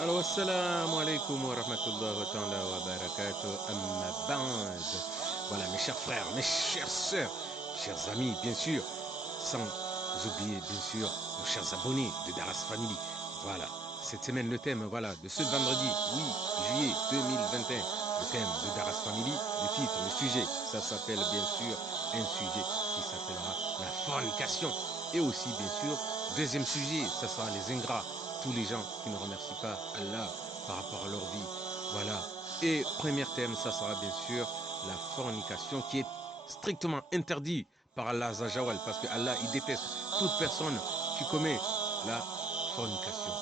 Alors, assalamu alaikum wa rahmatullahi wa barakatuh. Amma ba'd. Voilà, mes chers frères, mes chères sœurs, chers amis, bien sûr, sans oublier, bien sûr, nos chers abonnés de Daras Family. Voilà, cette semaine, le thème, voilà, de ce vendredi 8 juillet 2021, le thème de Daras Family, le titre, le sujet, ça s'appelle, bien sûr, un sujet qui s'appellera la fornication. Et aussi, bien sûr, deuxième sujet, ça sera les ingrats, tous les gens qui ne remercient pas Allah par rapport à leur vie. Voilà. Et premier thème, ça sera bien sûr la fornication qui est strictement interdit par Allah Azawajal, parce que Allah il déteste toute personne qui commet la fornication,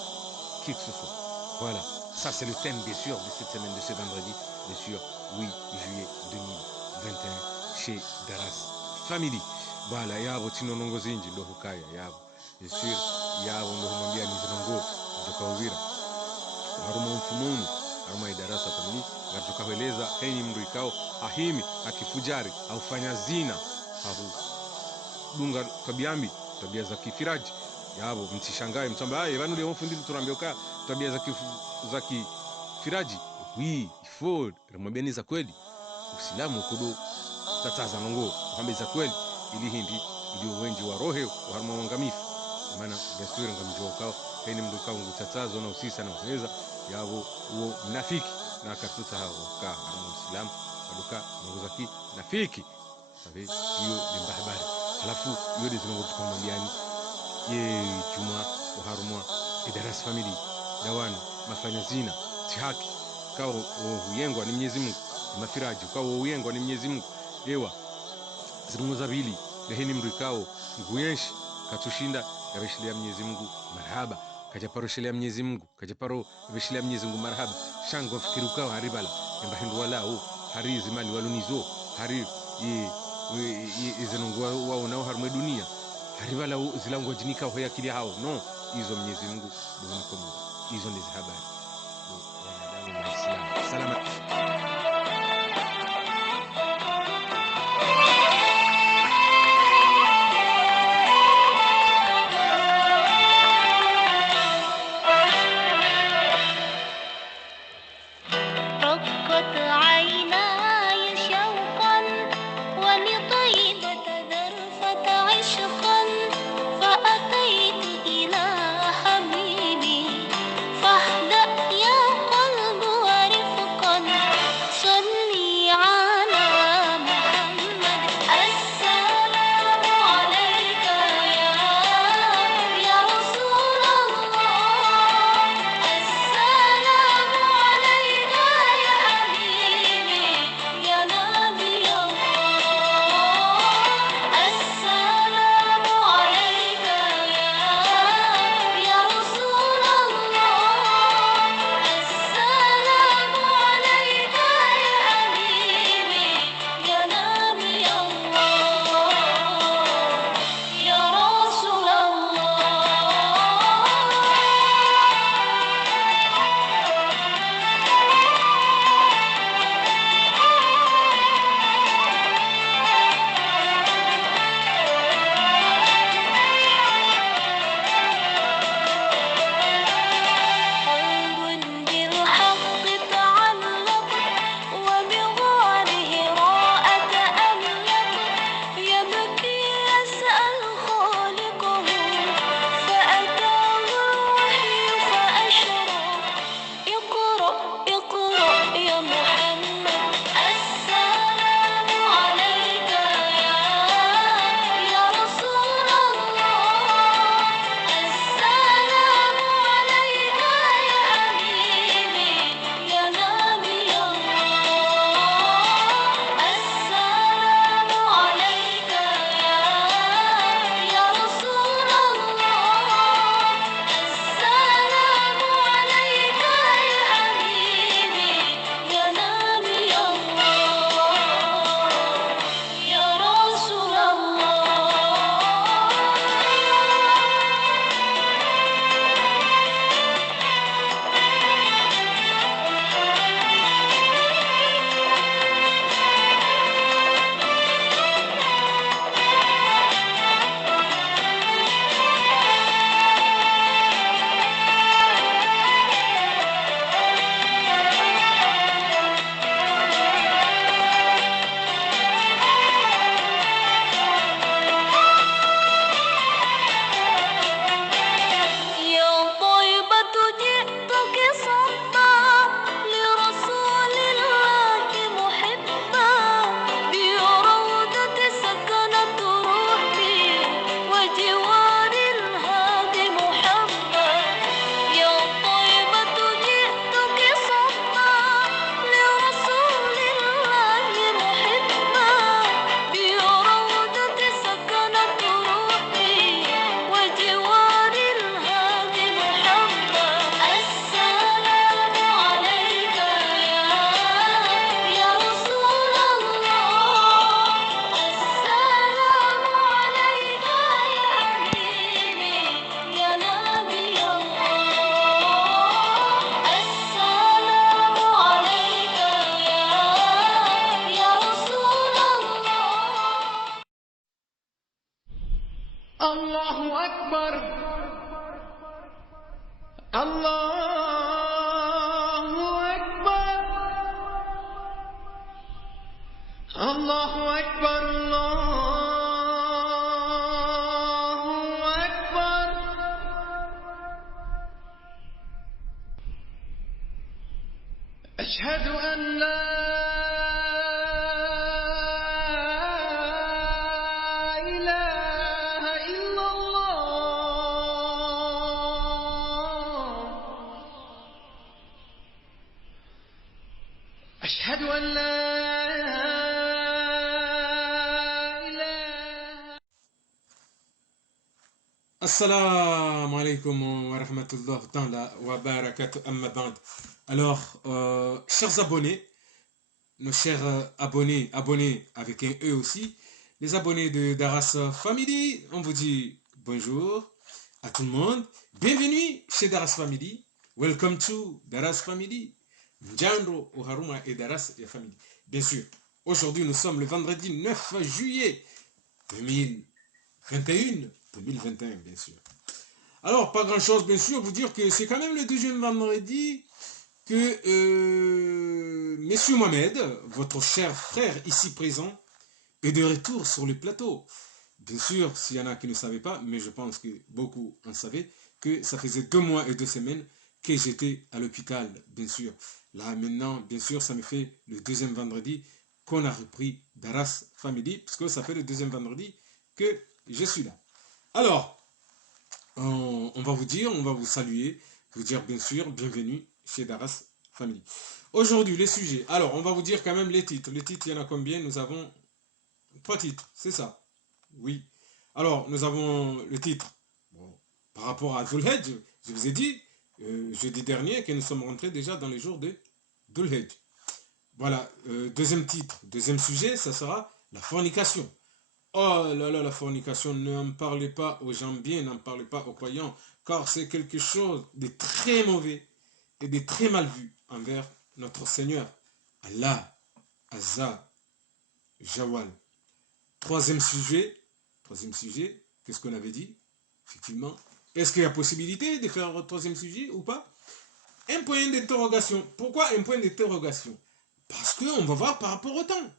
qui que ce soit. Voilà. Ça c'est le thème bien sûr de cette semaine, de ce vendredi, bien sûr, 8 juillet 2021 chez Daras Family. Voilà, yabo tinonongo zinji ndo hukaya yabo. Bien sûr, yabo ndo humwambia nizinongo jokawira haruma mfumuni haruma idarasa famili ngatukaweleza heni mndu ikao hahimi akifujari aufanya zina hahu dunga tabiambi tabia za kifiraji yabo mtishangae mtamba aye vanule mfundili turambioka tabia za kifiraji wi ifo remwambia za kweli usilamu kudo tataza nongo kwamba za kweli ili hindi ili wenji wa rohe wa haruma wangamifu maana besuri ngamjokao heni mndu ikao ngutatazo na usisa na uweza yabo uo mnafiki na akatuta ka haruma usilamu kaduka nongoza ki nafiki sabe hiyo ni mbahbari halafu hiyo ndio zinongo tukamwambiani ye juma uharumwa idaras family dawana mafanya zina tihaki kao huyengwa ni Mwenyezi Mungu mafiraji kao huyengwa ni Mwenyezi Mungu ewa zinongoza bili leheni mrikao nguyenshi katushinda yabeshilia Mwenyezi Mungu marhaba kajaparoshilia Mwenyezi Mungu kajaparo yabeshilia Mwenyezi Mungu marhaba shango fikirukao haribala mbahindu walao hari zimali walunizo hari ye izinongo wao nao harumwe dunia haribala zilango jinika ho yakili hao no hizo Mwenyezi Mungu ndio nikomo hizo ndizo habari wanadamu na Uislamu salama. أشهد أن لا إله إلا الله أشهد أن لا Assalamu alaikum wa rahmatullah ta'ala wa barakatuh amma ba'd. Alors, chers abonnés, nos chers abonnés avec un E aussi, les abonnés de Daras Family, on vous dit bonjour à tout le monde. Bienvenue chez Daras Family. Welcome to Daras Family. Njandro, Oharuma et Daras et Family. Bien sûr, aujourd'hui nous sommes le vendredi 9 juillet 2021, bien sûr. Alors, pas grand chose, bien sûr, vous dire que c'est quand même le deuxième vendredi que Monsieur Mohamed, votre cher frère ici présent, est de retour sur le plateau. Bien sûr, s'il y en a qui ne savaient pas, mais je pense que beaucoup en savaient, que ça faisait 2 mois et 2 semaines que j'étais à l'hôpital, bien sûr. Là, maintenant, bien sûr, ça me fait le deuxième vendredi qu'on a repris Daras Family, puisque ça fait le deuxième vendredi que je suis là. Alors, on va vous dire, on va vous saluer, vous dire bien sûr, bienvenue chez Daras Family. Aujourd'hui, les sujets. Alors, on va vous dire quand même les titres. Les titres, il y en a combien? Nous avons 3 titres, c'est ça? Oui. Alors, nous avons le titre. Bon, par rapport à Dhul Hijj, je vous ai dit, jeudi dernier, que nous sommes rentrés déjà dans les jours de Dhul Hijj. Voilà, deuxième titre, deuxième sujet, ça sera la fornication. Oh là là, la fornication, n'en parlez pas aux gens bien, n'en parlez pas aux croyants, car c'est quelque chose de très mauvais et de très mal vu envers notre Seigneur, Allah, Azza, Jawal. Troisième sujet, qu'est-ce qu'on avait dit? Effectivement, est-ce qu'il y a possibilité de faire un troisième sujet ou pas? Un point d'interrogation. Pourquoi un point d'interrogation? Parce qu'on va voir par rapport au temps.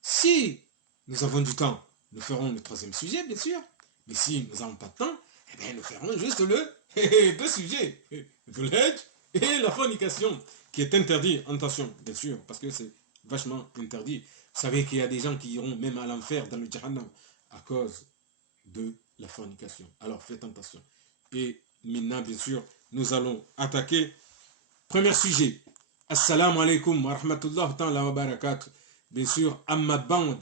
Si nous avons du temps, nous ferons le troisième sujet, bien sûr. Mais si nous n'avons pas de temps, eh bien, nous ferons juste deux sujets. Dhul Hijj et la fornication, qui est interdit, attention, bien sûr, parce que c'est vachement interdit. Vous savez qu'il y a des gens qui iront même à l'enfer, dans le Jahannam, à cause de la fornication. Alors faites attention. Et maintenant, bien sûr, nous allons attaquer. Premier sujet. Assalamu alaikum wa rahmatullah wa barakatuh. Bien sûr, Amma Band.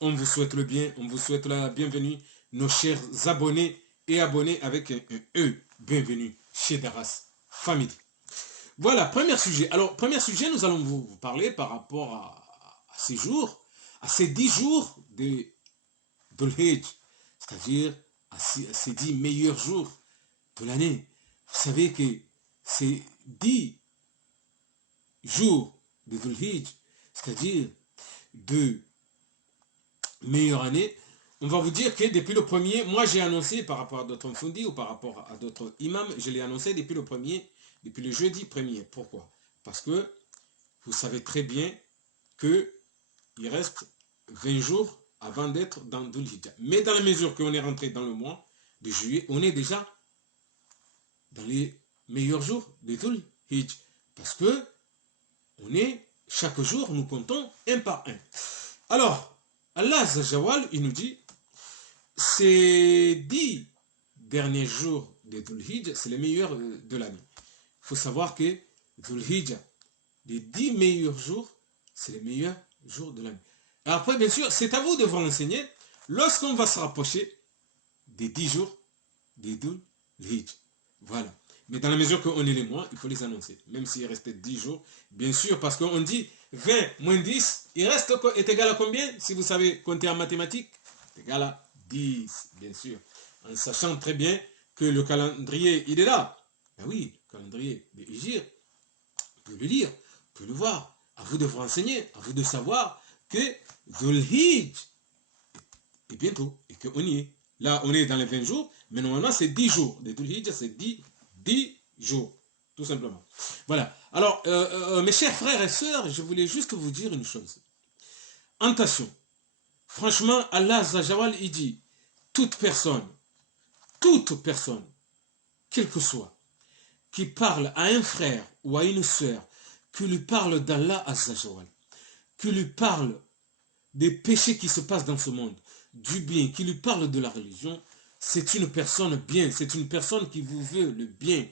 On vous souhaite le bien, on vous souhaite la bienvenue, nos chers abonnés et abonnés avec un E. Bienvenue chez Daras Family. Voilà, premier sujet. Alors, premier sujet, nous allons vous parler par rapport à ces jours, à ces 10 jours de Dhul Hijj, c'est-à-dire à ces 10 meilleurs jours de l'année. Vous savez que ces 10 jours de Dhul Hijj, c'est-à-dire de meilleure année, on va vous dire que depuis le premier, moi j'ai annoncé par rapport à d'autres fundis ou par rapport à d'autres imams, je l'ai annoncé depuis le premier, depuis le jeudi premier. Pourquoi? Parce que vous savez très bien que il reste 20 jours avant d'être dans Dhul Hijjah. Mais dans la mesure qu'on est rentré dans le mois de juillet, on est déjà dans les meilleurs jours de Dhul Hijjah. Parce que on est, chaque jour, nous comptons un par un. Alors, Allah Jawal, il nous dit, ces 10 derniers jours de Dhul Hijjah, c'est les meilleurs de l'année. Il faut savoir que Dhul Hijjah, les 10 meilleurs jours, c'est les meilleurs jours de l'année. Après, bien sûr, c'est à vous de vous renseigner lorsqu'on va se rapprocher des 10 jours de Dhul Hijjah. Voilà. Mais dans la mesure qu'on est les mois, il faut les annoncer. Même s'il restait 10 jours, bien sûr, parce qu'on dit 20 moins 10, il reste est égal à combien? Si vous savez compter en mathématiques, c'est égal à 10, bien sûr. En sachant très bien que le calendrier, il est là. Ben oui, le calendrier de Hijr, vous pouvez le lire, vous pouvez le voir. À vous de vous renseigner, à vous de savoir que Dhul Hijjah est bientôt et qu'on y est. Là, on est dans les 20 jours, mais normalement, c'est 10 jours. De Dhul Hijjah, c'est 10 jours, tout simplement. Voilà. Alors, mes chers frères et sœurs, je voulais juste vous dire une chose. Attention. Franchement, Allah Zajawal, il dit, toute personne, quel que soit, qui parle à un frère ou à une sœur qui lui parle d'Allah Azzajawal, qui lui parle des péchés qui se passent dans ce monde, du bien, qui lui parle de la religion, c'est une personne bien, c'est une personne qui vous veut le bien.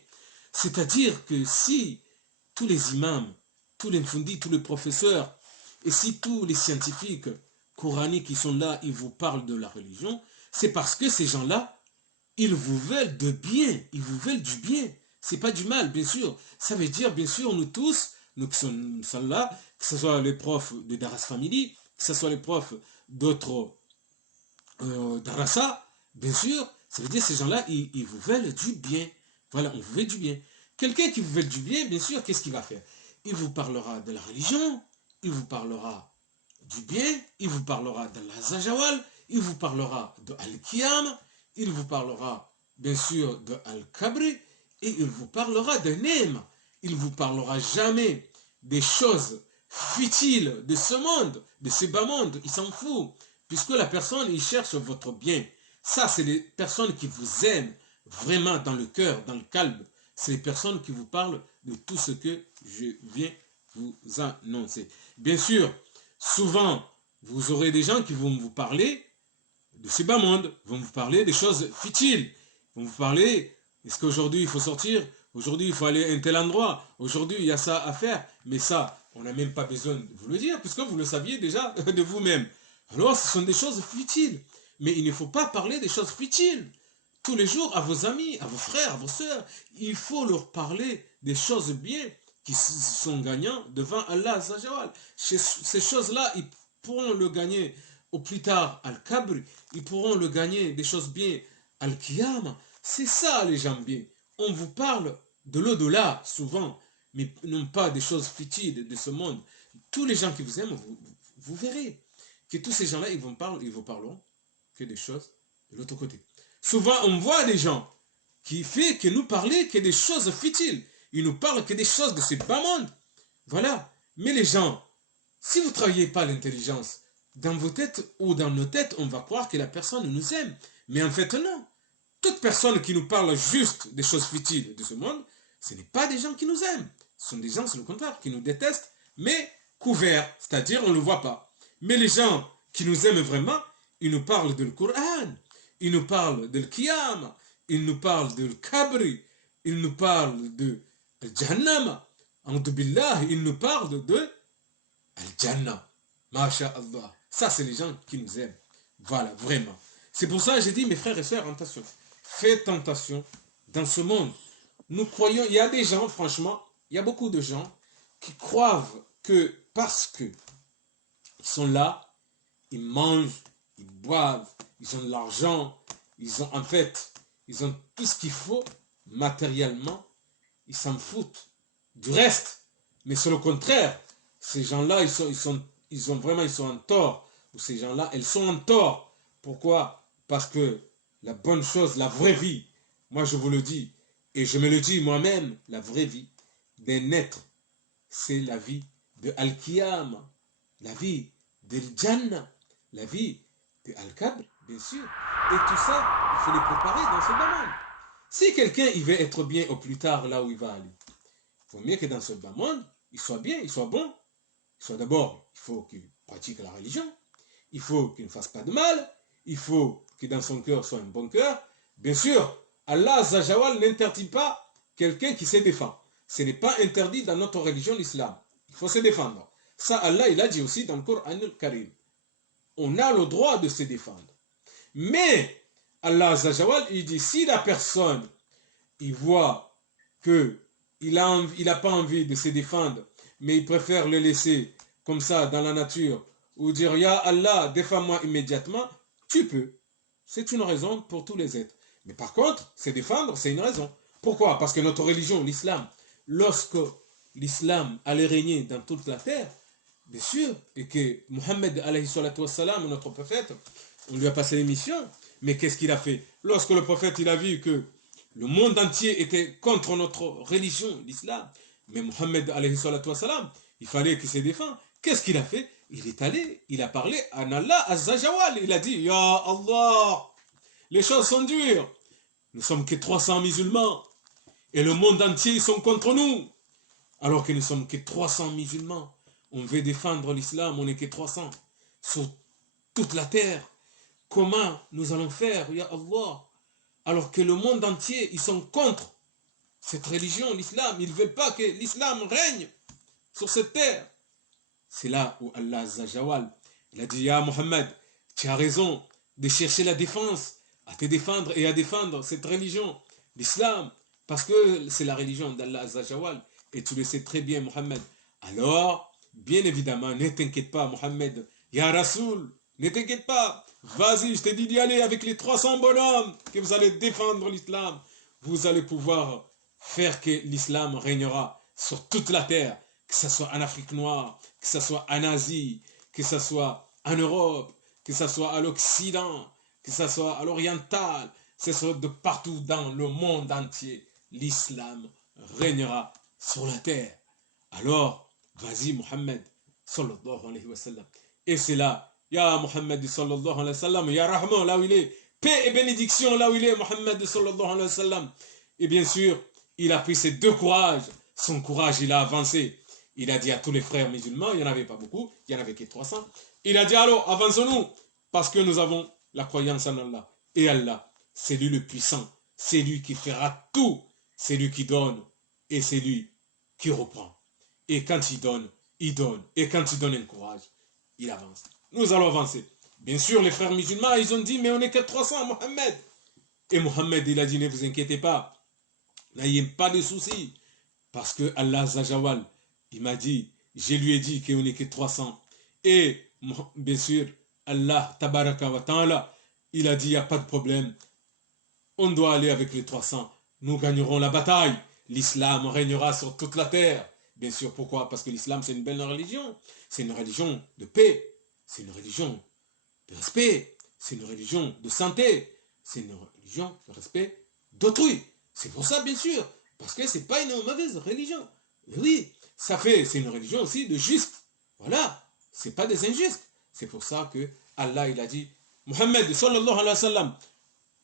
C'est-à-dire que si tous les imams, tous les fundis, tous les professeurs, et si tous les scientifiques coraniques qui sont là, ils vous parlent de la religion, c'est parce que ces gens-là, ils vous veulent de bien, ils vous veulent du bien. C'est pas du mal, bien sûr. Ça veut dire, bien sûr, nous tous, nous qui sommes là, que ce soit les profs de Daras Family, que ce soit les profs d'autres Darasa, bien sûr, ça veut dire ces gens-là, ils vous veulent du bien. Voilà, on vous veut du bien. Quelqu'un qui vous veut du bien, bien sûr, qu'est-ce qu'il va faire? Il vous parlera de la religion, il vous parlera du bien, il vous parlera d'Allah Zajawal, il vous parlera de Al-Qiyam, il vous parlera, bien sûr, de Al-Kabri, et il vous parlera de Neem. Il ne vous parlera jamais des choses futiles de ce monde, de ce bas monde, il s'en fout. Puisque la personne, il cherche votre bien. Ça, c'est les personnes qui vous aiment vraiment dans le cœur, dans le calme. C'est les personnes qui vous parlent de tout ce que je viens vous annoncer. Bien sûr, souvent, vous aurez des gens qui vont vous parler de ce bas monde, vont vous parler des choses futiles, vont vous parler, est-ce qu'aujourd'hui il faut sortir, aujourd'hui il faut aller à un tel endroit, aujourd'hui il y a ça à faire, mais ça, on n'a même pas besoin de vous le dire, puisque vous le saviez déjà de vous-même. Alors, ce sont des choses futiles. Mais il ne faut pas parler des choses futiles. Tous les jours, à vos amis, à vos frères, à vos sœurs, il faut leur parler des choses bien qui sont gagnants devant Allah Azzawajal. Ces choses-là, ils pourront le gagner au plus tard Al-Kabri. Ils pourront le gagner des choses bien Al-Qiyam. C'est ça, les gens bien. On vous parle de l'au-delà, souvent, mais non pas des choses futiles de ce monde. Tous les gens qui vous aiment, vous verrez que tous ces gens-là, ils vous parleront que des choses de l'autre côté. Souvent, on voit des gens qui fait que nous parler que des choses futiles. Ils nous parlent que des choses de ce bas monde. Voilà. Mais les gens, si vous ne travaillez pas l'intelligence, dans vos têtes ou dans nos têtes, on va croire que la personne nous aime. Mais en fait, non. Toute personne qui nous parle juste des choses futiles de ce monde, ce n'est pas des gens qui nous aiment. Ce sont des gens, c'est le contraire, qui nous détestent, mais couverts, c'est-à-dire on ne le voit pas. Mais les gens qui nous aiment vraiment, ils nous parlent de le Coran, ils nous parlent de l'Qiyam, ils nous parlent de l'Kabri, ils nous parlent de Al-Jahannam, ils nous parlent de Al-Jannah. Masha'Allah. Ça, c'est les gens qui nous aiment. Voilà, vraiment. C'est pour ça que j'ai dit, mes frères et sœurs, attention. Faites attention dans ce monde. Nous croyons, il y a des gens, franchement, il y a beaucoup de gens qui croient que parce que ils sont là, ils mangent, ils boivent, ils ont de l'argent, ils ont en fait, ils ont tout ce qu'il faut matériellement, ils s'en foutent du reste. Mais c'est le contraire. Ces gens-là, ils sont en tort. Ou ces gens-là, elles sont en tort. Pourquoi? Parce que la bonne chose, la vraie vie, moi je vous le dis, et je me le dis moi-même, la vraie vie d'un être, c'est la vie de Al-Qiyam, la vie de Jannah, la vie de Al-Kabr, bien sûr. Et tout ça, il faut les préparer dans ce bas monde. Si quelqu'un il veut être bien au plus tard là où il va aller, il faut mieux que dans ce bas monde, il soit bien, il soit bon. Soit d'abord, il faut qu'il pratique la religion, il faut qu'il ne fasse pas de mal, il faut que dans son cœur soit un bon cœur. Bien sûr, Allah Azzawajal n'interdit pas quelqu'un qui se défend. Ce n'est pas interdit dans notre religion, l'islam. Il faut se défendre. Ça, Allah, il a dit aussi dans le Coran al-Karim. On a le droit de se défendre. Mais, Allah Azzawajal, il dit, si la personne, il voit qu'il n'a pas envie de se défendre, mais il préfère le laisser comme ça dans la nature, ou dire, Ya Allah, défends-moi immédiatement, tu peux. C'est une raison pour tous les êtres. Mais par contre, se défendre, c'est une raison. Pourquoi? Parce que notre religion, l'islam, lorsque l'islam allait régner dans toute la terre, bien sûr, et que Mohammed, alayhi salatu wassalam, notre prophète, on lui a passé l'émission, mais qu'est-ce qu'il a fait? Lorsque le prophète, il a vu que le monde entier était contre notre religion, l'islam, mais Mohammed, alayhi salatu wassalam, il fallait qu'il se défende. Qu'est-ce qu'il a fait? Il est allé, il a parlé à Allah Azzawajal. Il a dit, Ya Allah, les choses sont dures. Nous sommes que 300 musulmans. Et le monde entier, ils sont contre nous. alors que nous sommes que 300 musulmans. On veut défendre l'islam, on n'est que 300 sur toute la terre. Comment nous allons faire, ya Allah, alors que le monde entier, ils sont contre cette religion, l'islam. Ils ne veulent pas que l'islam règne sur cette terre. C'est là où Allah Azzajawal, il a dit, ya Mohammed, tu as raison de chercher la défense, à te défendre et à défendre cette religion, l'islam, parce que c'est la religion d'Allah Azzajawal, et tu le sais très bien, Mohammed. Alors, bien évidemment, ne t'inquiète pas, Mohammed, ya Rasoul, ne t'inquiète pas, vas-y, je te dis d'y aller avec les 300 bonhommes, que vous allez défendre l'islam, vous allez pouvoir faire que l'islam régnera sur toute la terre, que ce soit en Afrique noire, que ce soit en Asie, que ce soit en Europe, que ce soit à l'Occident, que ce soit à l'oriental, que ce soit de partout dans le monde entier, l'islam régnera sur la terre. Alors, vas-y Mohammed, sallallahu alayhi wa sallam. Et c'est là, ya Mohammed sallallahu alayhi wa sallam, ya Rahman là où il est, paix et bénédiction là où il est, Mohammed sallallahu alayhi wa sallam. Et bien sûr, il a pris ses deux courages, son courage, il a avancé. Il a dit à tous les frères musulmans, il n'y en avait pas beaucoup, il n'y en avait que 300. Il a dit alors, avançons-nous, parce que nous avons la croyance en Allah. Et Allah, c'est lui le puissant, c'est lui qui fera tout, c'est lui qui donne, et c'est lui qui reprend. Et quand il donne, il donne. Et quand il donne un courage, il avance. Nous allons avancer. Bien sûr, les frères musulmans, ils ont dit, mais on n'est que 300, Mohammed. Et Mohammed, il a dit, ne vous inquiétez pas, n'ayez pas de soucis, parce que Allah Zajawal, il m'a dit, je lui ai dit qu'on n'est que 300. Et bien sûr, Allah Tabaraka wa Ta'ala, il a dit, il n'y a pas de problème. On doit aller avec les 300. Nous gagnerons la bataille. L'islam régnera sur toute la terre. Bien sûr, pourquoi? Parce que l'islam, c'est une belle religion. C'est une religion de paix. C'est une religion de respect. C'est une religion de santé. C'est une religion de respect d'autrui. C'est pour ça, bien sûr. Parce que ce n'est pas une mauvaise religion. Mais oui, c'est une religion aussi de juste. Voilà. Ce n'est pas des injustes. C'est pour ça que Allah, il a dit, Mohammed, sallallahu alayhi wa sallam,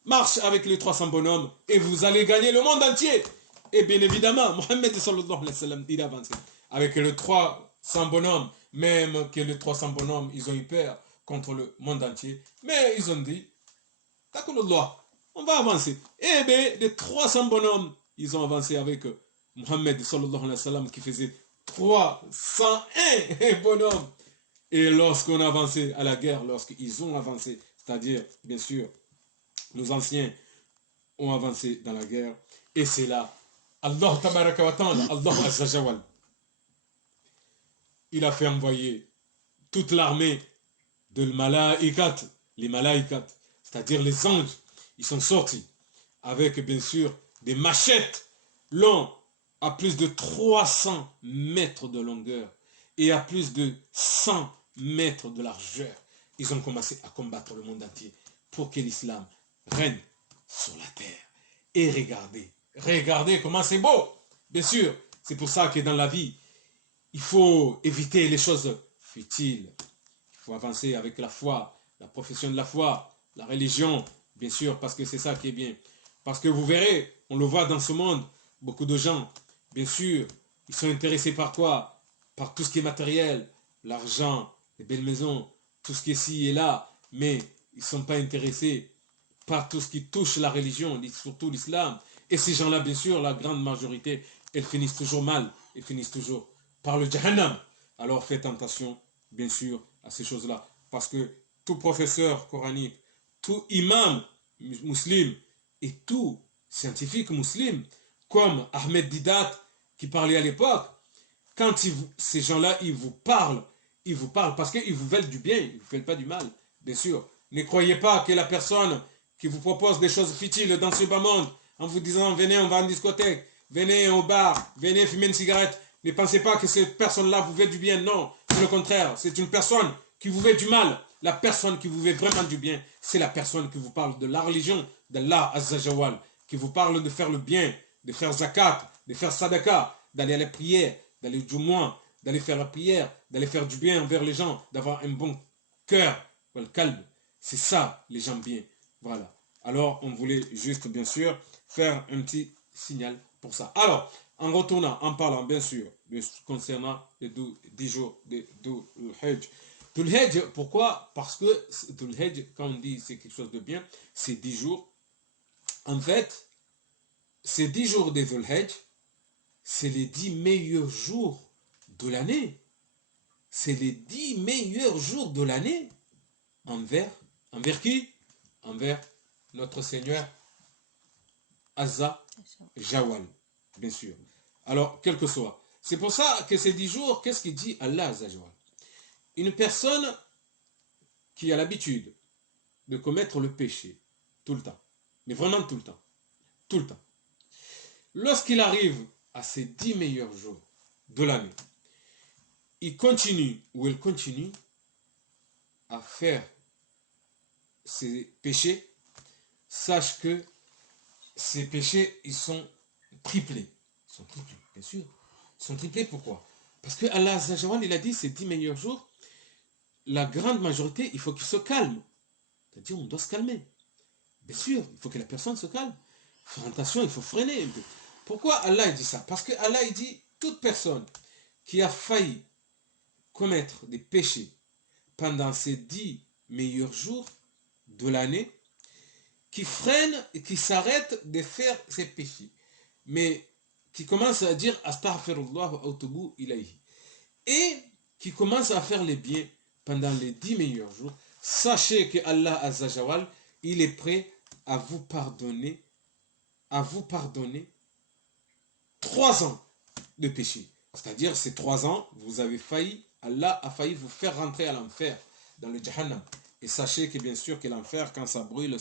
marche avec les 300 bonhommes et vous allez gagner le monde entier. Et bien évidemment, Mohammed, sallallahu alayhi wa sallam, il a avancé. Avec les 300 bonhommes, même que les 300 bonhommes, ils ont eu peur contre le monde entier. Mais ils ont dit, on va avancer. Et bien, les 300 bonhommes, ils ont avancé avec Mohammed, sallallahu alayhi wa sallam, qui faisait 301 bonhommes. Et lorsqu'on a avancé à la guerre, lorsqu'ils ont avancé, c'est-à-dire, bien sûr, nos anciens ont avancé dans la guerre. Et c'est là, Allah tabaraka wa ta'ala, Allah azzajawal, il a fait envoyer toute l'armée de les malaïkat, c'est-à-dire les anges. Ils sont sortis avec, bien sûr, des machettes longues à plus de 300 mètres de longueur et à plus de 100 mètres de largeur. Ils ont commencé à combattre le monde entier pour que l'islam règne sur la terre. Et regardez comment c'est beau. Bien sûr, c'est pour ça que dans la vie, il faut éviter les choses futiles. Il faut avancer avec la foi, la profession de la foi, la religion, bien sûr, parce que c'est ça qui est bien. Parce que vous verrez, on le voit dans ce monde, beaucoup de gens, bien sûr, ils sont intéressés par quoi? Par tout ce qui est matériel, l'argent, les belles maisons, tout ce qui est ci et là, mais ils ne sont pas intéressés par tout ce qui touche la religion, surtout l'islam. Et ces gens-là, bien sûr, la grande majorité, elles finissent toujours mal, elles finissent toujours par le jahannam. Alors faites attention, bien sûr, à ces choses-là. Parce que tout professeur coranique, tout imam musulman et tout scientifique musulman, comme Ahmed Didat, qui parlait à l'époque, quand ces gens-là, ils vous parlent parce qu'ils vous veulent du bien, ils ne vous veulent pas du mal, bien sûr. Ne croyez pas que la personne qui vous propose des choses futiles dans ce bas monde, en vous disant, venez, on va en discothèque, venez au bar, venez fumer une cigarette, ne pensez pas que cette personne-là vous veut du bien, non, c'est le contraire, c'est une personne qui vous veut du mal. La personne qui vous veut vraiment du bien, c'est la personne qui vous parle de la religion d'Allah Azzajawal, qui vous parle de faire le bien, de faire zakat, de faire sadaka, d'aller à la prière, d'aller du moins, d'aller faire la prière, d'aller faire du bien envers les gens, d'avoir un bon cœur, le calme. C'est ça, les gens bien. Voilà. Alors, on voulait juste, bien sûr, faire un petit signal pour ça. Alors, en retournant, en parlant bien sûr, concernant les 10 jours de Dhul Hajj. Dhul Hajj, pourquoi? Parce que Dhul Hajj, quand on dit c'est quelque chose de bien, c'est 10 jours. En fait, ces 10 jours de Dhul Hajj, c'est les 10 meilleurs jours de l'année. C'est les 10 meilleurs jours de l'année. Envers qui? Envers notre Seigneur Azza Jawal, bien sûr. Alors, quel que soit. C'est pour ça que ces 10 jours, qu'est-ce qu'il dit Allah Azza Jawal? Une personne qui a l'habitude de commettre le péché tout le temps, mais vraiment tout le temps. Lorsqu'il arrive à ces 10 meilleurs jours de l'année, il continue ou elle continue à faire ses péchés, sache que ces péchés, ils sont triplés. Ils sont triplés, bien sûr. Ils sont triplés, pourquoi? Parce que Allah Azza wa Jalla, il a dit, ces 10 meilleurs jours, la grande majorité, il faut qu'il se calme. C'est-à-dire, on doit se calmer. Bien sûr, il faut que la personne se calme. Faire attention, il faut freiner un peu. Pourquoi Allah dit ça? Parce que Allah il dit, toute personne qui a failli commettre des péchés pendant ces 10 meilleurs jours de l'année, qui freine et qui s'arrête de faire ses péchés, mais qui commence à dire astaghfirullah wa atubu ilayhi, et qui commence à faire les biens pendant les 10 meilleurs jours, sachez que Allah Azza Jawal, il est prêt à vous pardonner 3 ans de péché. C'est-à-dire, ces 3 ans, vous avez failli, Allah a failli vous faire rentrer à l'enfer, dans le Jahannam. Et sachez que bien sûr que l'enfer, quand ça brûle,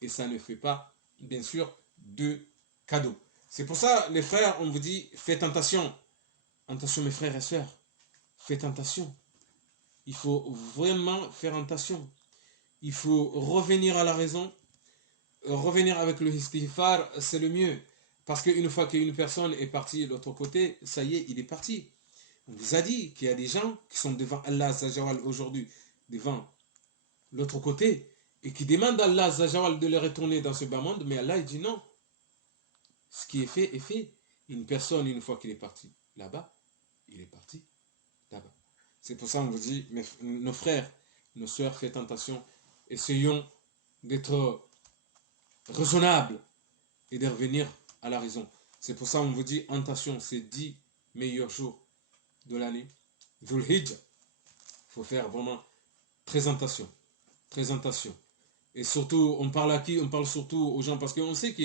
et ça ne fait pas, bien sûr, de cadeaux. C'est pour ça, les frères, on vous dit, faites attention. Attention, mes frères et sœurs, faites attention. Il faut vraiment faire attention. Il faut revenir à la raison. Revenir avec le istighfar, c'est le mieux. Parce qu'une fois qu'une personne est partie de l'autre côté, ça y est, il est parti. On vous a dit qu'il y a des gens qui sont devant Allah Azza aujourd'hui, devant l'autre côté, et qui demandent à Allah Azza de les retourner dans ce bas monde, mais Allah il dit non. Ce qui est fait est fait. Une personne, une fois qu'il est parti là-bas, il est parti là-bas. C'est pour ça qu'on vous dit, nos frères, nos sœurs, faites attention, essayons d'être raisonnables et de revenir à la raison. C'est pour ça qu'on vous dit, attention, ces 10 meilleurs jours de l'année, Dhul Hijjah, il faut faire vraiment très attention. Très attention. Et surtout, on parle à qui? On parle surtout aux gens, parce qu'on sait que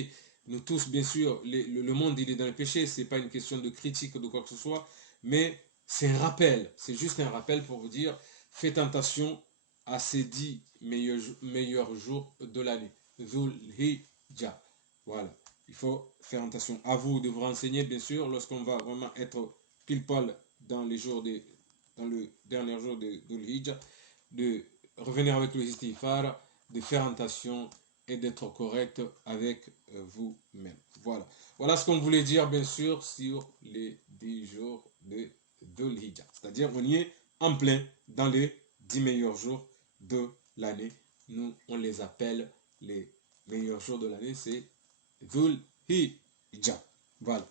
nous tous, bien sûr, le monde, il est dans le péché, c'est pas une question de critique ou de quoi que ce soit, mais c'est un rappel, c'est juste un rappel pour vous dire, faites attention à ces 10 meilleurs jours de l'année. Dhul Hijjah. Voilà. Il faut faire attention. À vous de vous renseigner, bien sûr, lorsqu'on va vraiment être pile poil dans le dernier jour de Dhul Hijjah, de revenir avec le istighfar, de faire attention et d'être correct avec vous-même. Voilà. Voilà ce qu'on voulait dire, bien sûr, sur les 10 jours de Dhul Hijjah. C'est-à-dire, on y est en plein dans les 10 meilleurs jours de l'année. Nous, on les appelle les meilleurs jours de l'année, c'est Dhul Hijjah. Voilà.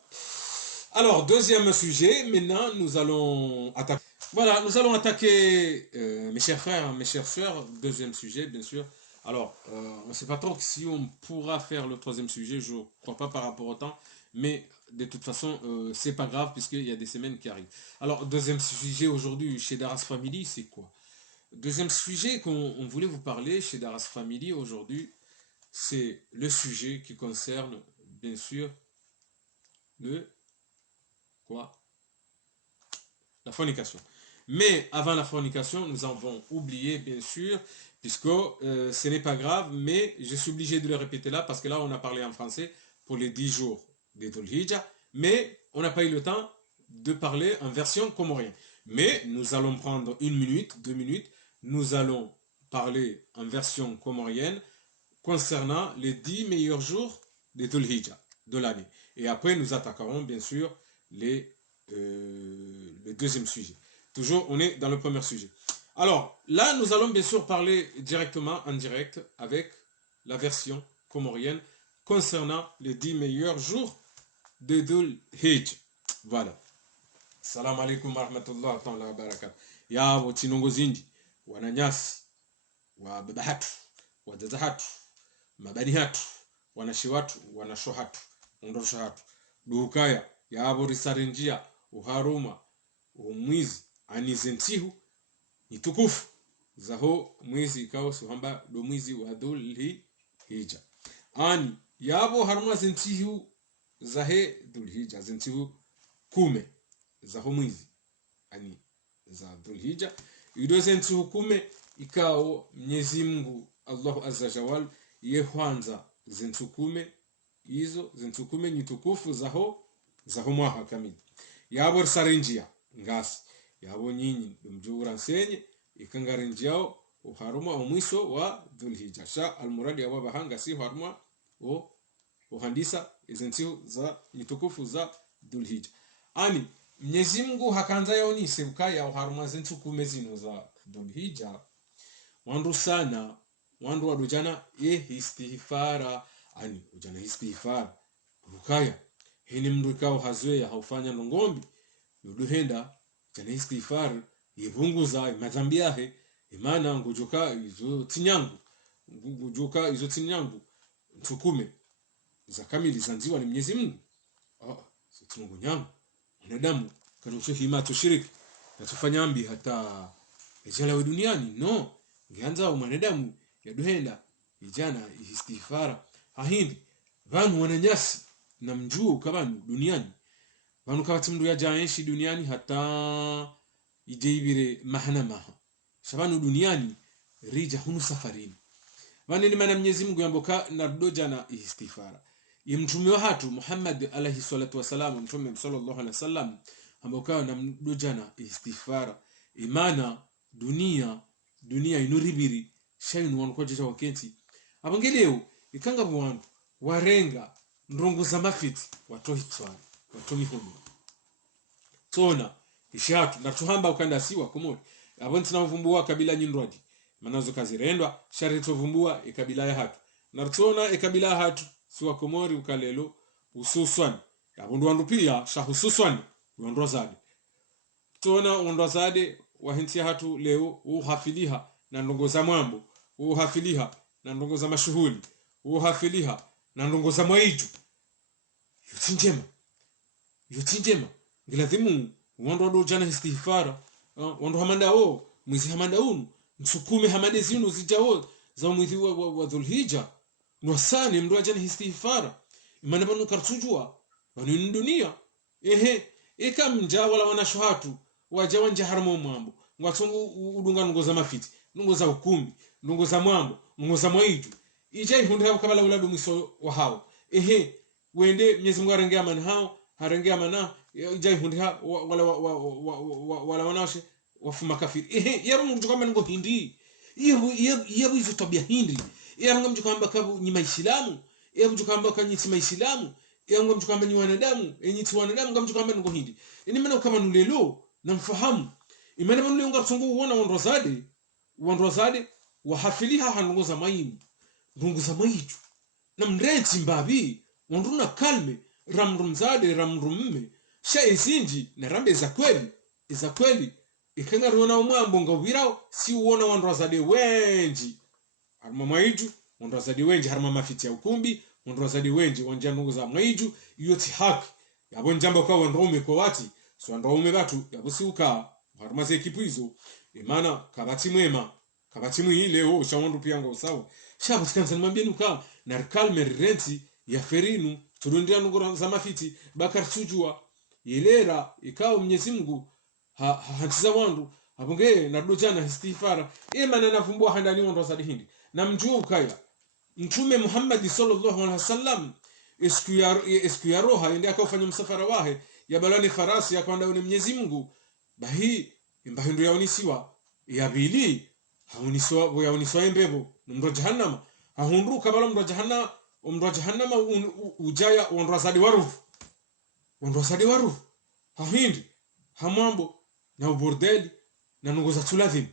Alors, deuxième sujet, maintenant, nous allons attaquer. Voilà, nous allons attaquer, mes chers frères, mes chères sœurs, deuxième sujet, bien sûr. Alors, on ne sait pas trop si on pourra faire le troisième sujet, je ne crois pas par rapport au temps, mais de toute façon, c'est pas grave puisqu'il y a des semaines qui arrivent. Alors, deuxième sujet aujourd'hui chez Daras Family, c'est quoi? Deuxième sujet qu'on voulait vous parler chez Daras Family aujourd'hui, c'est le sujet qui concerne, bien sûr, la fornication. Mais avant la fornication, nous avons oublié, bien sûr, puisque ce n'est pas grave, mais je suis obligé de le répéter là, parce que là, on a parlé en français pour les 10 jours de Dhul Hijjah, mais on n'a pas eu le temps de parler en version comorienne. Mais nous allons prendre 1 minute, 2 minutes, nous allons parler en version comorienne concernant les 10 meilleurs jours de Dhul Hijjah de l'année. Et après, nous attaquerons, bien sûr, le deuxième sujet. Toujours, on est dans le premier sujet. Alors, là, nous allons bien sûr parler directement, en direct, avec la version comorienne concernant les 10 meilleurs jours de Dhul Hijja. Voilà. Assalamu alaikum warahmatullahi ta'ala wabarakatuh. Yabo tinongo zindi wananyasi wa baba hatu wa dada hatu mabani hatu wanashi watu wanasho hatu ondosho hatu dukaya yabo risarenjia uharuma umwizi anizentihu nitukufu zaho mwezi kao suhamba do mwezi wa Dhul Hijja ani yabo haruma zentihu zahe Dhul Hijja zentihu kume zaho mwezi ani za Dhul Hijja ido zentihu kume ikao Mwenyezi Mungu Allahu azza jawal yehwanza zentukume hizo zentukume nitukufu zaho mwaha kamili yabo sarenjia ngasi yabo nyinyi mjura senye ikangarenjiao uharuma umwiso wa Dhul Hijja sha almuradi yabo bahanga si haruma o uhandisa izentiu za nitukufu za Dhul Hijja ani Mwenyezi Mungu hakanza yaoni sebukaya uharuma zentukume zino za Dhul Hijja wandu sana wandu wadujana istighfara ani ujana istighfara rukaya hini mndu kao hazwe haufanya nongombi yuduhenda jana istighfar yevunguza madhambi yahe imana ngujuka izo tinyangu ngujuka izo tinyangu ntukume za kamili zanziwa ni Mwenyezi Mungu situngu nyangu mwanadamu kanusho hima tushiriki na tufanya ambi hata ejala duniani no ngeanza mwanadamu yaduhenda ijana istighfara ahindi vanu wananyasi na mjuu kabanu duniani vanu kabati mndu yajaenshi duniani hata ijeibire maha shabanu duniani rija hunu safarini vaneni mana Mwenyezi Mungu yamboka na dojana istighfara imtume wa hatu Muhammad alayhi salatu wasalam mtume sallallahu alaihi wasallam amboka na dojana istighfara imana dunia inuribiri shainu wanu kwa jeja wakenti abangeleo ikanga bwandu warenga ndrongo za mafiti watohitwana watomihono tona ishatu na tuhamba ukanda siwa komori abonti na vumbua kabila nyindwaji manazo kazirendwa sharito vumbua ikabila ya hatu nartona ikabila hatu siwa komori ukalelo ususwan abondu wandu pia shahususwan wandozade tona wandozade wahinti hatu leo uhafiliha na ndongo za mwambo uhafiliha na ndongo za mashuhuli uhafiliha na ndongo za mwaiju yutinjema ngiladhimu wandu wado jana istighfara wandu hamanda mwezi hamanda unu msukume hamade zinu zijao za mwezi wa Dhul Hijja nwasani mdu jana istighfara imana banu kartujua banu dunia eka mja wala wanashuhatu wajawanja haramo mwambo ngwatongo udunga ndongo za mafiti ndongo za ukumbi ndongo za mwambo ndongo za mwaiju ijai hunde kabala uladu mwiso wa hao wende Mwenyezi Mungu arengea man hao harengea mana ijai hunde wala wanashe wafuma kafiri yaro mjuka mango hindi yebo hizo tabia hindi yaro mjuka mbakabu ni maislamu yebo mjuka mbaka ni maislamu yebo mjuka mbani wanadamu enyiti wanadamu ngamjuka mbani hindi ini mana kama nulelo na mfahamu imana banu leonga tungu uona wandrozade wahafiliha hanungo za maini ndungu za maitu na mrenti mbabi wandruna kalme ramrumzade ramrumme sha ezinji na rambe za kweli ikanga ruona umambo ngawirao si uona wandrozade wenji harma maitu wandrozade wenji harma mafiti ya ukumbi wandrozade wenji wanja ndungu za maitu yoti haki yabo njamba kwa wandrome kwa wati so wandrome batu yabo siuka harma za ekipu hizo imana kabati mwema kabati mwi leo shawandu pia ngo sawa shabu tikanza nimwambie nuka na kalme renti ya ferinu turundia nungura za mafiti bakar tujua yelera ikao Mwenyezi Mungu hantiza wandu abonge na dojana istighfara imana navumbua handani wandu za hindi na mjuu ukaya mtume Muhammad sallallahu alaihi wasallam esku ya roha ende akafanya msafara wahe ya balani farasi ya kwenda ni Mwenyezi Mungu bahi imbahindo yaonisiwa yabili haunisiwa yaonisiwa embebo mndo jahannama ahunduka bala mndo jahannama ujaya wandrazadi warufu hahindi hamambo na ubordeli na nungoza tuladhim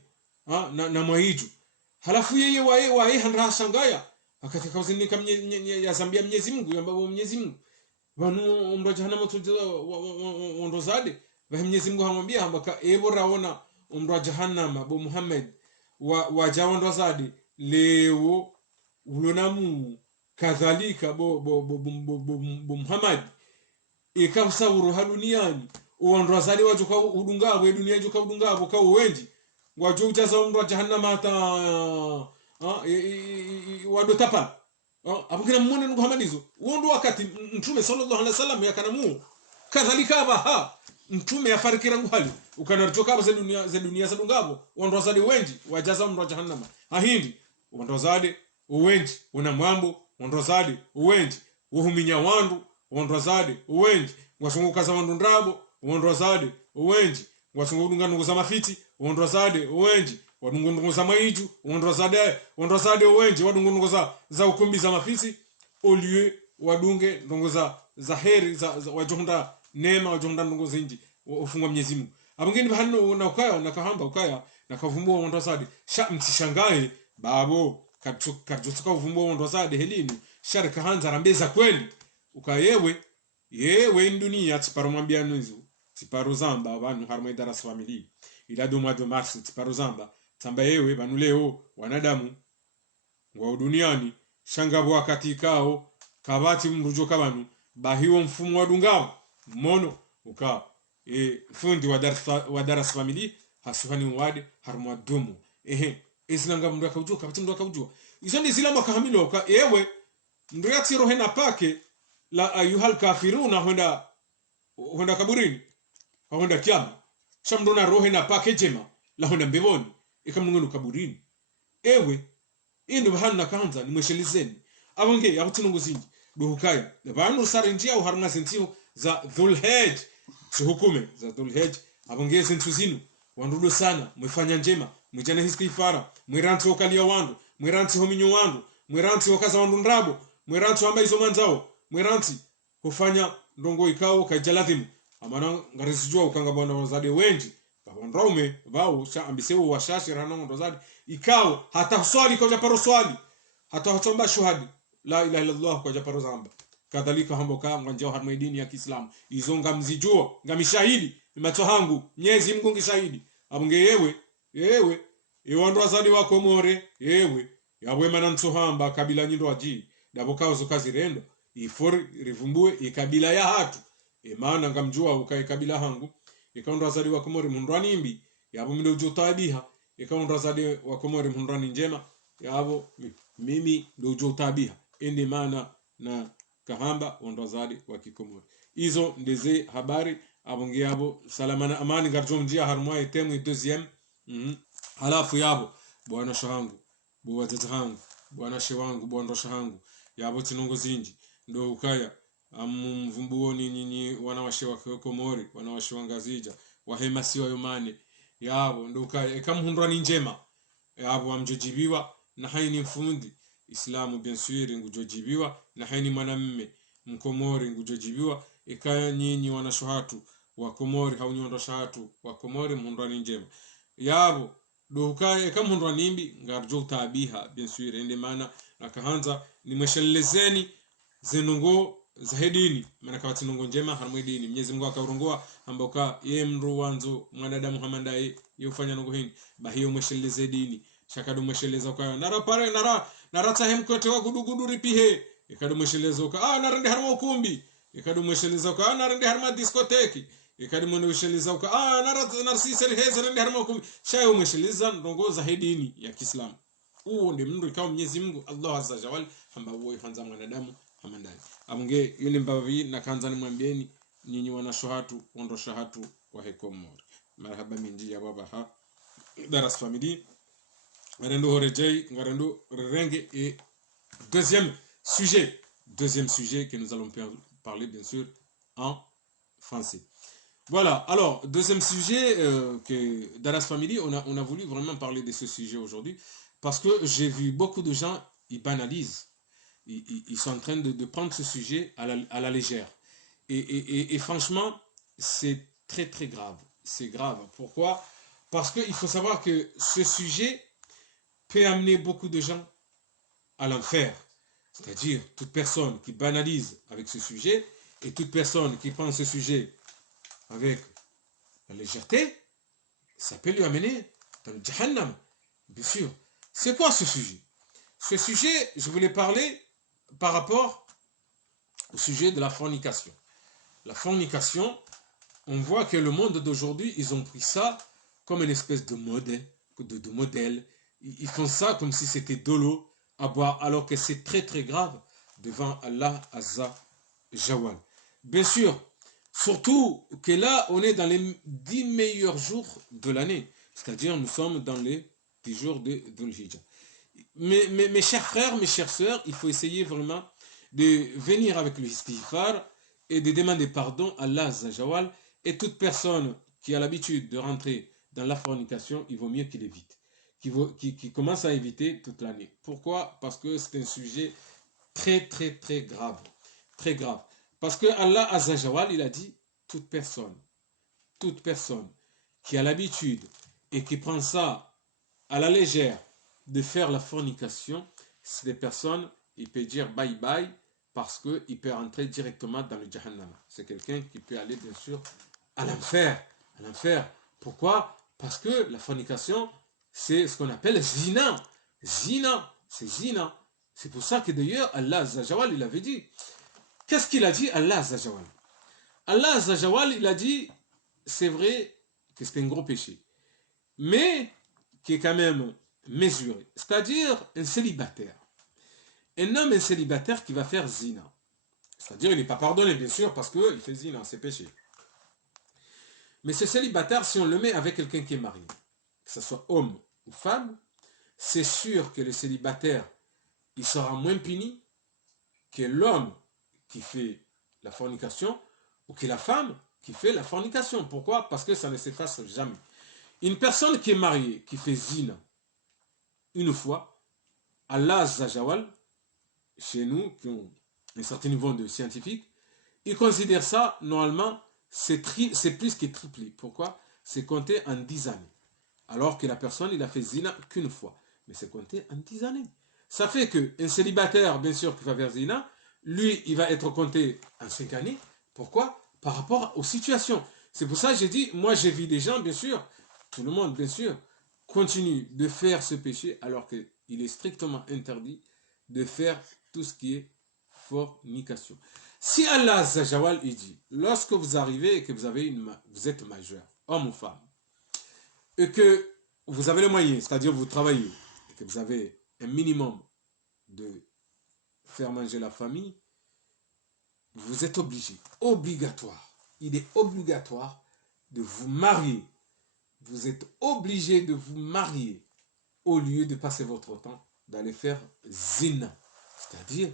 na maiju halafu yeye wae handra shangaya akatika uzinika ya zambia Mwenyezi Mungu yambabo Mwenyezi Mungu vanu umra jahannama tujeza wondozade va Mwenyezi Mungu hamwambia hambaka ebo raona umra jahannama bo Muhammad wa jawondozade leo ulonamu kadhalika bo Muhammad ikamsawuru haluniani uondozade wajuka udungabo dunia juka udungabo ka wenji wajujaza umra jahannama hata wadotapa abukina mmone Muhammadizo wondo wakati mtume sallallahu alaihi wasallam yakanamu kadhalika baha mtume yafarikira nguhali ukanaritoka za dunia sadungabo wondo zade wenji wajaza mro jahannama ahindi wondo zade uwenji una mwambo wondo zade uwenji uhuminya wandu wondo zade uwenji wasunguka za wandu ndrabo wondo zade uwenji wasungudunga ndugu za mafiti wondo zade uwenji wadungundugu za maiju wondo zade uwenji wadungundugu za ukumbi za mafisi au lieu wadunge ndungu za heri za wajonda neema wajonda ndungu zinji ufungwa Mwenyezi Mungu abungeni bahano na ukaya na kahamba ukaya na kavumbua wondo zade msishangae babo kadzuka uvumbua wondo zade helini shari kahanza rambeza kweli ukayewe yewe dunia tsiparo mwambia nuzu tsiparo zamba abantu harimo idarasa family ila do mois de mars tsiparo zamba tamba yewe banu leo wanadamu wa duniani shangabo wakati kao kabati mrujo kabanu bahiwo mfumo wa dungao mono uka fundi wa darasa family hasuhani wade harimo domo isinanga mndu akujua kabati mndu akujua izo ndi zila makahamilo ka yewe mndu yatsiro hena pake la ayuhal kafiruna honda kaburini honda kiama shamdona rohe na pake jema la honda mbevoni ikamnungunu kaburini ewe indu bahana kanza ni mweshelizeni abonge yakutunungu zinji duhukaya banu sare njia au haruna sentio za dhulhaj hukume za dhulhaj abonge sentu zinu wandudo sana mwefanya njema mwijana hiskifara mwiranti okalia wandu mwiranti hominyo wandu mwiranti okaza wandu ndrabo mwiranti wamba izo manzao mwiranti hufanya ndongo ikao kajalathimu amana ngarisijua ukanga bwana wazade wenji babondraume vao cha ambiseu washashira na ndozade ikao hata swali kwa japaro swali hata hotomba shuhadi la ilaha illallah kwa japaro zamba kadhalika hamboka nganja harma dini ya Kiislamu izonga mzijua ngamishahidi macho hangu Mwenyezi Mungu ngishahidi abunge yewe ewandu wazali wako more yewe yabwe mana nsohamba kabila nyindo aji dabokao zokazi rendo ifor rivumbue ikabila ya hatu maana ngamjua ukae kabila hangu ikaonda zali wa komori mundrani imbi yabo minde ujotabiha ikaonda zali wa komori mundrani njema yabo mimi ndo ujotabiha ende maana na kahamba onda zali wa kikomori hizo ndeze habari abonge yabo salamana amani ngarjo njia harmwa etemu deuxième halafu yabo bwana shahangu bwana tatahangu bwana shewangu bwana shahangu yabo tinongo zinji ndo ukaya amvumbuo ni wanawashe wa Komori wanawashe wa Ngazija wahema siwa yomane yabo ndo ukaya ekamhundwa ni njema yabo amjojibiwa na haini mfundi Islamu bien sûr ngujojibiwa na haini mwanamme mkomori ngujojibiwa ekaya nyinyi wanashohatu wa Komori haunyondo shahatu wa Komori mhundwa ni njema yabo ndo ukaya ekamhundwa nimbi ngarjo tabiha bien sûr ende maana akahanza nimeshelezeni zenungo zahedini maana kwa tinungo njema harmwe dini Mwenyezi Mungu akaurongoa amboka ye mru wanzo mwanadamu hamandai yofanya nungo hini bahiyo mwesheleze dini shakadu mwesheleza kwa nara pare nara tahem kote wa gudugudu ripihe ikadu mwesheleza kwa narende harma ukumbi ikadu mwesheleza kwa narende harma diskoteki ikadu mwesheleza kwa narsisel heze rende harma ukumbi shayo mwesheleza nungo zahedini ya Kiislamu uo ndi mndu ikawa Mwenyezi Mungu Allah azza jawal hamba uo ifanza mwanadamu hamandani amunge yule mbavi na kanza ni mwambieni nyinyi wana shohatu wondo shahatu wa Komori marhaba minji ya baba ha daras family ngarendo horejei ngarendo renge et deuxième sujet que nous allons parler bien sûr en français. Voilà, alors deuxième sujet que Daras Family on a voulu vraiment parler de ce sujet aujourd'hui parce que j'ai vu beaucoup de gens ils banalisent. Ils sont en train de prendre ce sujet à la légère. Et franchement, c'est très très grave. C'est grave. Pourquoi? Parce qu'il faut savoir que ce sujet peut amener beaucoup de gens à l'enfer. C'est-à-dire, toute personne qui banalise avec ce sujet, Et toute personne qui prend ce sujet avec la légèreté, ça peut lui amener dans le Jahannam. Bien sûr. C'est quoi ce sujet? Ce sujet, je voulais parler par rapport au sujet de la fornication. La fornication, on voit que le monde d'aujourd'hui, ils ont pris ça comme une espèce de modèle. Ils font ça comme si c'était de l'eau à boire, alors que c'est très très grave devant Allah Azza Jawal. Bien sûr, surtout que là, on est dans les 10 meilleurs jours de l'année. C'est-à-dire, nous sommes dans les 10 jours de l'Hijjah. Mes chers frères, mes chères sœurs, il faut essayer vraiment de venir avec le istighfar et de demander pardon à Allah Azza Jawal. Et toute personne qui a l'habitude de rentrer dans la fornication, il vaut mieux qu'il évite. Qui commence à éviter toute l'année. Pourquoi? Parce que c'est un sujet très très très grave. Très grave. Parce que Allah Azza Jawal, il a dit, toute personne qui a l'habitude et qui prend ça à la légère de faire la fornication, c'est des personnes, il peut dire bye bye parce qu'il peut rentrer directement dans le Jahannam. C'est quelqu'un qui peut aller bien sûr à l'enfer. À l'enfer. Pourquoi? Parce que la fornication, c'est ce qu'on appelle zina. Zina, c'est zina. C'est pour ça que d'ailleurs Allah Azza Jawal, il avait dit. Qu'est-ce qu'il a dit Allah Azza Jawal? Allah Azza Jawal, il a dit, c'est vrai que c'est un gros péché, mais qui est quand même mesuré. C'est-à-dire un célibataire. Un homme, un célibataire qui va faire zina. C'est-à-dire il n'est pas pardonné, bien sûr, parce qu'il fait zina, c'est péché. Mais ce célibataire, si on le met avec quelqu'un qui est marié, que ce soit homme ou femme, c'est sûr que le célibataire, il sera moins puni que l'homme qui fait la fornication ou que la femme qui fait la fornication. Pourquoi? Parce que ça ne s'efface jamais. Une personne qui est mariée, qui fait zina une fois, Allah Azza Jawal, chez nous, qui ont un certain niveau de scientifique, ils considèrent ça, normalement, c'est plus que triplé. Pourquoi? C'est compté en 10 années. Alors que la personne, il a fait zina qu'une fois. Mais c'est compté en 10 années. Ça fait qu'un célibataire, bien sûr, qui va faire zina, lui, il va être compté en 5 années. Pourquoi? Par rapport aux situations. C'est pour ça que j'ai dit, moi j'ai vu des gens, bien sûr, tout le monde, bien sûr, continue de faire ce péché alors qu'il est strictement interdit de faire tout ce qui est fornication. Si Allah Zajawal, il dit, lorsque vous arrivez et que vous êtes majeur, homme ou femme, et que vous avez les moyens, c'est-à-dire vous travaillez, et que vous avez un minimum de faire manger la famille, vous êtes obligé, obligatoire, il est obligatoire de vous marier. Vous êtes obligé de vous marier au lieu de passer votre temps d'aller faire zina, c'est-à-dire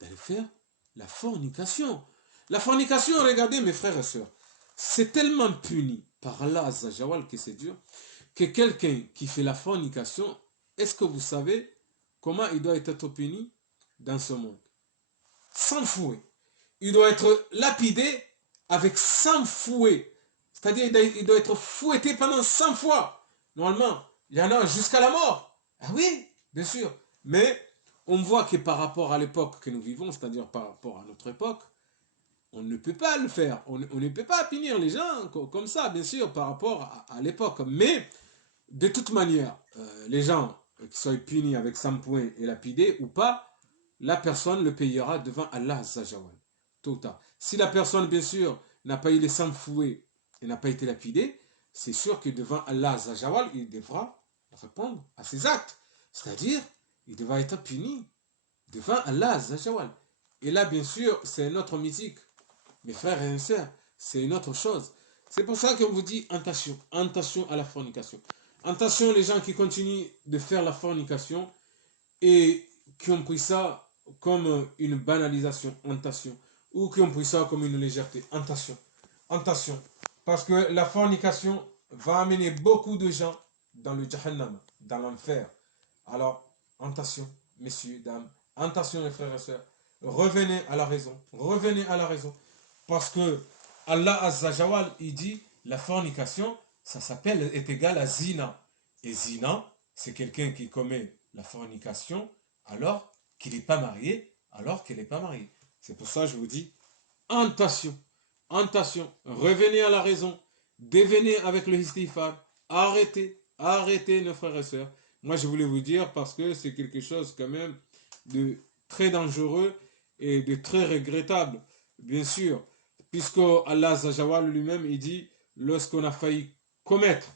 d'aller faire la fornication. La fornication, regardez mes frères et sœurs, c'est tellement puni par Allah Azza Jawal que c'est dur, que quelqu'un qui fait la fornication, est-ce que vous savez comment il doit être puni dans ce monde? Sans fouet. Il doit être lapidé avec 100 fouets. C'est-à-dire il doit être fouetté pendant 100 fois. Normalement, il y en a jusqu'à la mort. Ah oui, bien sûr. Mais on voit que par rapport à l'époque que nous vivons, c'est-à-dire par rapport à notre époque, on ne peut pas le faire. On ne peut pas punir les gens comme ça, bien sûr, par rapport à l'époque. Mais de toute manière, les gens qui soient punis avec 100 points et lapidés ou pas, la personne le payera devant Allah Azzajawal. Tôt ou tard. Si la personne, bien sûr, n'a pas eu les 100 fouets et n'a pas été lapidé, c'est sûr que devant Allah Azzajawal, il devra répondre à ses actes. C'est-à-dire, il devra être puni devant Allah Azzajawal. Et là, bien sûr, c'est une autre musique. Mes frères et sœurs, c'est une autre chose. C'est pour ça qu'on vous dit attention, attention à la fornication. Attention les gens qui continuent de faire la fornication et qui ont pris ça comme une banalisation, attention. Ou qui ont pris ça comme une légèreté, attention, attention. Parce que la fornication va amener beaucoup de gens dans le Jahannam, dans l'enfer. Alors, attention, messieurs, dames, attention les frères et sœurs. Revenez à la raison, revenez à la raison. Parce que Allah Azzajawal, il dit, la fornication, ça s'appelle, est égal à zina. Et zina, c'est quelqu'un qui commet la fornication alors qu'il n'est pas marié, alors qu'elle n'est pas mariée. C'est pour ça que je vous dis, attention, attention, revenez à la raison, devenez avec le istighfar, arrêtez, arrêtez nos frères et sœurs. Moi je voulais vous dire parce que c'est quelque chose quand même de très dangereux et de très regrettable, bien sûr, puisque Allah Azawajal lui-même il dit, lorsqu'on a failli commettre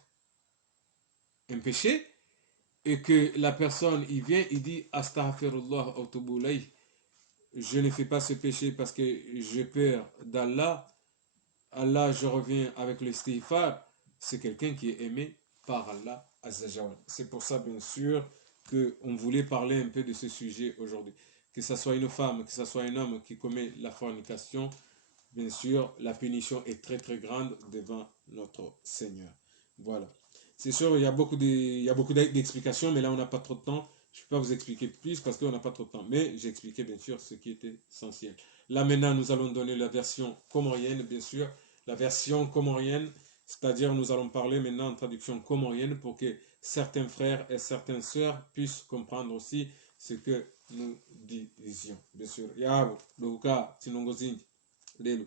un péché, et que la personne il vient, il dit astaghfirullah wa atubu ilayh, je ne fais pas ce péché parce que j'ai peur d'Allah, Allah je reviens avec le istighfar, c'est quelqu'un qui est aimé par Allah Azzajawal. C'est pour ça bien sûr qu'on voulait parler un peu de ce sujet aujourd'hui. Que ce soit une femme, que ce soit un homme qui commet la fornication, bien sûr la punition est très très grande devant notre Seigneur. Voilà. C'est sûr, il y a beaucoup d'explications, mais là on n'a pas trop de temps. Je ne peux pas vous expliquer plus parce qu'on n'a pas trop de temps. Mais j'ai expliqué bien sûr ce qui était essentiel. Là maintenant, nous allons donner la version comorienne, bien sûr. La version comorienne, c'est-à-dire nous allons parler maintenant en traduction comorienne pour que certains frères et certaines sœurs puissent comprendre aussi ce que nous disions. Bien sûr. Yabo, Dohuka, Tinongozindi, Lelo.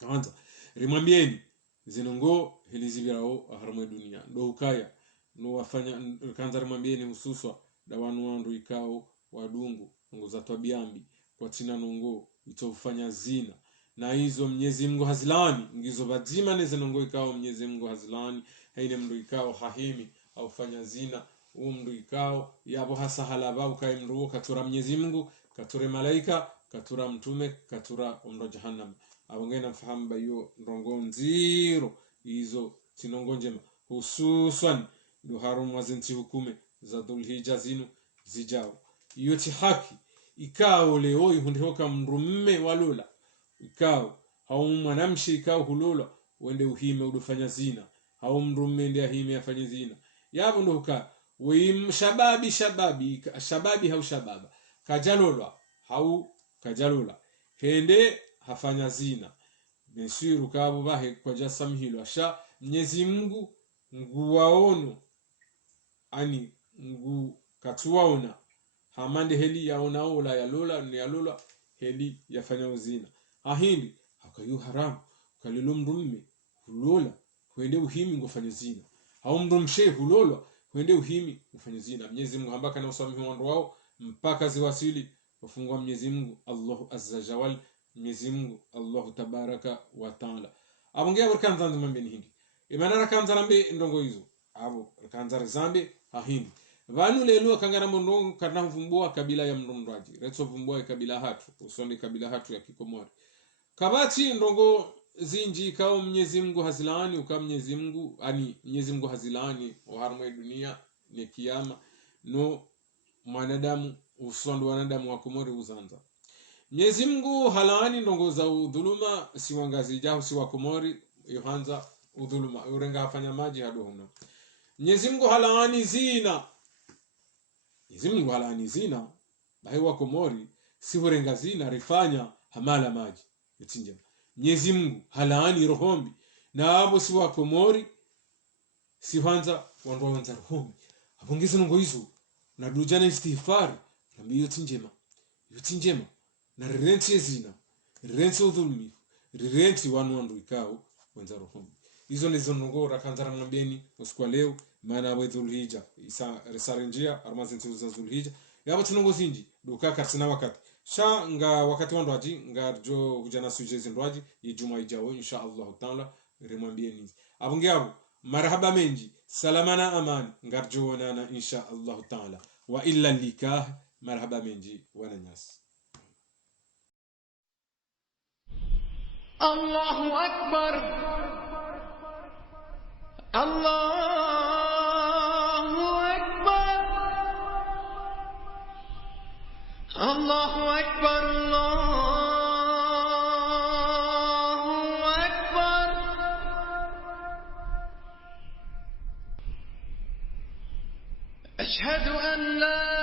Kwanza, rimwambieni zinongo hilizibirao aharamwe dunia ndo ukaya no wafanya kanza rimwambieni hususwa dawanu wandu ikao wadungu ngo za twabiambi kwa china nongo itofanya zina na hizo Mwenyezi Mungu hazilani ngizo bazima ne zinongo ikao Mwenyezi Mungu hazilani haine mndu ikao hahimi au fanya zina mndu ikao yabo hasa halaba ukae mndu katura Mwenyezi Mungu kature malaika katura mtume katura mndu jahannam abongena mfahamu bayo ndongo nziro hizo tinongo njema hususan ndo harum wazinti hukume za Dhulhijja zinu zijao iyo ti haki ikao leo ihundihoka mrumme walula ikao hau mwanamshi ikao hulula wende uhime udufanya zina hau mrumme ndi ahime afanye zina yabo ndo huka wim shababi hau shababa kajalolwa hau kajalula hende hafanya zina bensiru kabo bahe kwa jasamhilo asha Mwenyezi Mungu nguwaono ani ngu katuwaona hamande heli yaona ola ya lola ni ya lola heli yafanya uzina ahindi hakayu haram kalilo mrumme hulola huende uhimi ngofanya zina au mrumshe hulola huende uhimi ngofanya zina Mwenyezi Mungu ambaka na usamehe wandu wao mpaka ziwasili wafungwa Mwenyezi Mungu Allahu Azzajawal Mwenyezi Mungu Allahu Tabaraka wa Taala abongea burkanza ndimambeni hindi imanara kanza nambe ndongo hizo abo kanza zambe ahindi vanu lelo kangara mondo karna vumbua kabila ya mrundwaji retso vumbua kabila hatu usonde kabila hatu ya Kikomori kabati ndongo zinji kao Mwenyezi Mungu hazilani uka Mwenyezi Mungu ani Mwenyezi Mungu hazilani oharmwe dunia ni kiyama no mwanadamu usonde wanadamu wa Komori uzanza Mwenyezi Mungu halani ndongo za udhuluma si wangazi jahu si wa Komori yohanza udhuluma urenga hafanya maji hadohuna Mwenyezi Mungu halani zina Mwenyezi Mungu halani zina bahe wa Komori si urenga zina rifanya hamala maji yotinja Mwenyezi Mungu halani rohombi na abo si wa Komori si hanza wandu wanza rohombi abongeza ndongo hizo na dujana istighfar na mbiyo tinjema na renti zina renti udhulmi renti wandu ikao wenza rohombi hizo nizo ndongo kanzara mwambeni usiku leo maana wa Dhulhijja isa risarinjia armazintu za Dhulhijja yabo tunongo zinji dukaka tsina wakati nga wakati wandu aji ngarjo hujana sujezi ndwaji yijuma ijao insha Allah taala rimwambieni abongeabo marhaba menji salamana amani ngarjo wanana insha Allah taala wa illa likah marhaba menji wananyas Allahu Akbar Allahu Akbar Allahu Akbar Allahu Akbar Ashhadu an la